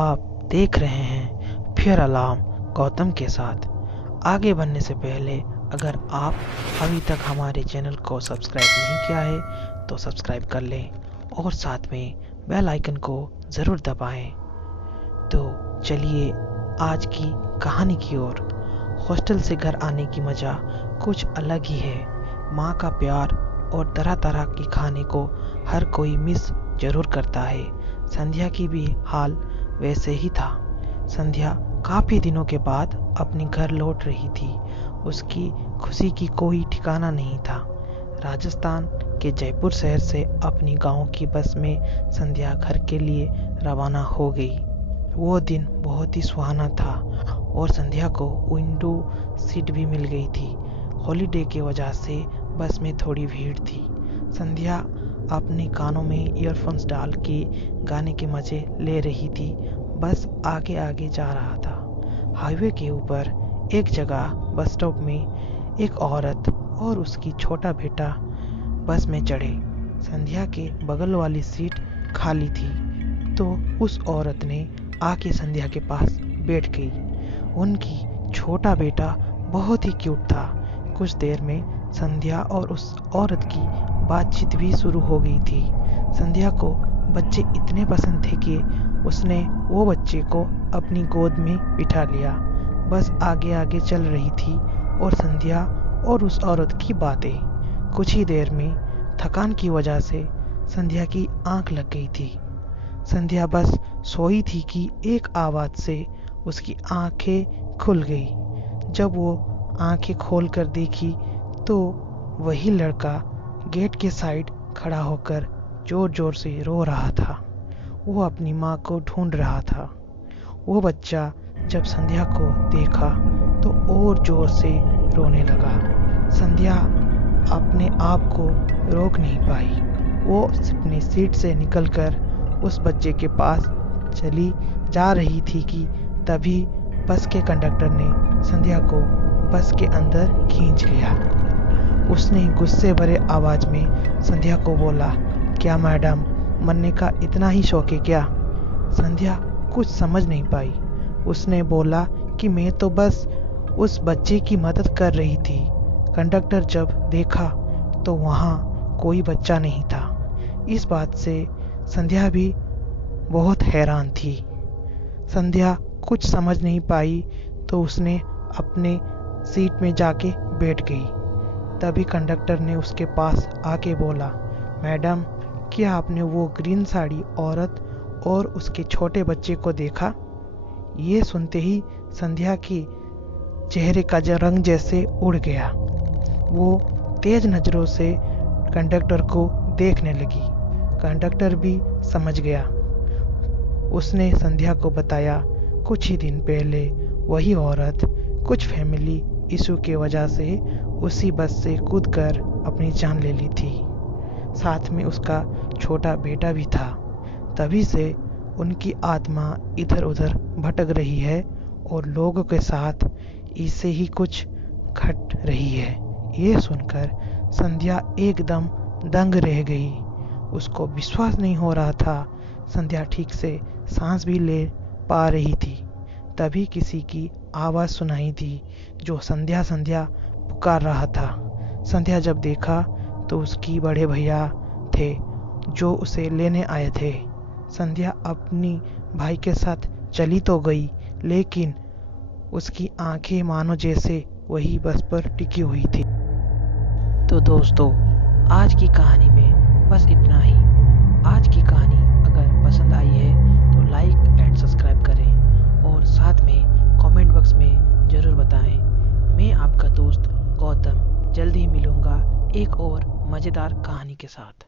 आप देख रहे हैं फियर अलार्म गौतम के साथ। आगे बढ़ने से पहले अगर आप अभी तक हमारे चैनल को सब्सक्राइब नहीं किया है तो सब्सक्राइब कर लें और साथ में बेल आइकन को ज़रूर दबाएं। तो चलिए आज की कहानी की ओर। हॉस्टल से घर आने की मज़ा कुछ अलग ही है। माँ का प्यार और तरह तरह के खाने को हर कोई मिस जरूर करता है। संध्या की भी हाल वैसे ही था। संध्या काफ़ी दिनों के बाद अपने घर लौट रही थी। उसकी खुशी की कोई ठिकाना नहीं था। राजस्थान के जयपुर शहर से अपनी गांव की बस में संध्या घर के लिए रवाना हो गई। वो दिन बहुत ही सुहाना था और संध्या को विंडो सीट भी मिल गई थी। हॉलीडे की वजह से बस में थोड़ी भीड़ थी। संध्या अपने कानों में ईयरफोन्स डाल के गाने के मज़े ले रही थी। बस आगे आगे जा रहा था। हाईवे के ऊपर एक जगह बस स्टॉप में एक औरत और उसकी छोटा बेटा बस में चढ़े। संध्या के बगल वाली सीट खाली थी तो उस औरत ने आके संध्या के पास बैठ गई। उनकी छोटा बेटा बहुत ही क्यूट था। कुछ देर में संध्या और उस औरत की बातचीत भी शुरू हो गई थी। संध्या को बच्चे इतने पसंद थे कि उसने वो बच्चे को अपनी गोद में बिठा लिया। बस आगे आगे चल रही थी और संध्या और उस औरत की बातें। कुछ ही देर में थकान की वजह से संध्या की आंख लग गई थी। संध्या बस सोई थी कि एक आवाज़ से उसकी आंखें खुल गई। जब वो आंखें खोल कर देखी तो वही लड़का गेट के साइड खड़ा होकर जोर जोर से रो रहा था। वो अपनी माँ को ढूंढ रहा था। वो बच्चा जब संध्या को देखा तो और जोर से रोने लगा। संध्या अपने आप को रोक नहीं पाई। वो अपनी सीट से निकलकर उस बच्चे के पास चली जा रही थी कि तभी बस के कंडक्टर ने संध्या को बस के अंदर खींच लिया। उसने गुस्से भरे आवाज में संध्या को बोला, क्या मैडम, मरने का इतना ही शौक है क्या? संध्या कुछ समझ नहीं पाई। उसने बोला कि मैं तो बस उस बच्चे की मदद कर रही थी। कंडक्टर जब देखा तो वहाँ कोई बच्चा नहीं था। इस बात से संध्या भी बहुत हैरान थी। संध्या कुछ समझ नहीं पाई तो उसने अपने सीट में जाके बैठ गई। तभी कंडक्टर ने उसके पास आके बोला, मैडम, क्या आपने वो ग्रीन साड़ी औरत और उसके छोटे बच्चे को देखा? ये सुनते ही संध्या के चेहरे का रंग जैसे उड़ गया। वो तेज नज़रों से कंडक्टर को देखने लगी। कंडक्टर भी समझ गया। उसने संध्या को बताया, कुछ ही दिन पहले वही औरत कुछ फैमिली इशू के वजह से उसी बस से कूदकर अपनी जान ले ली थी। साथ में उसका छोटा बेटा भी था। तभी से उनकी आत्मा इधर उधर भटक रही है और लोगों के साथ इससे ही कुछ घट रही है। ये सुनकर संध्या एकदम दंग रह गई। उसको विश्वास नहीं हो रहा था। संध्या ठीक से सांस भी ले पा रही थी। तभी किसी की आवाज़ सुनाई दी जो संध्या संध्या पुकार रहा था। संध्या जब देखा तो उसकी बड़े भैया थे जो उसे लेने आए थे। संध्या अपनी भाई के साथ चली तो गई लेकिन उसकी आंखें मानो जैसे वही बस पर टिकी हुई थी। तो दोस्तों, आज की कहानी में बस इतना ही। आज की कहानी अगर पसंद आई है तो लाइक एंड सब्सक्राइब करें और साथ में कमेंट बॉक्स में ज़रूर बताएं। मैं आपका दोस्त गौतम जल्द ही मिलूँगा एक और मज़ेदार कहानी के साथ।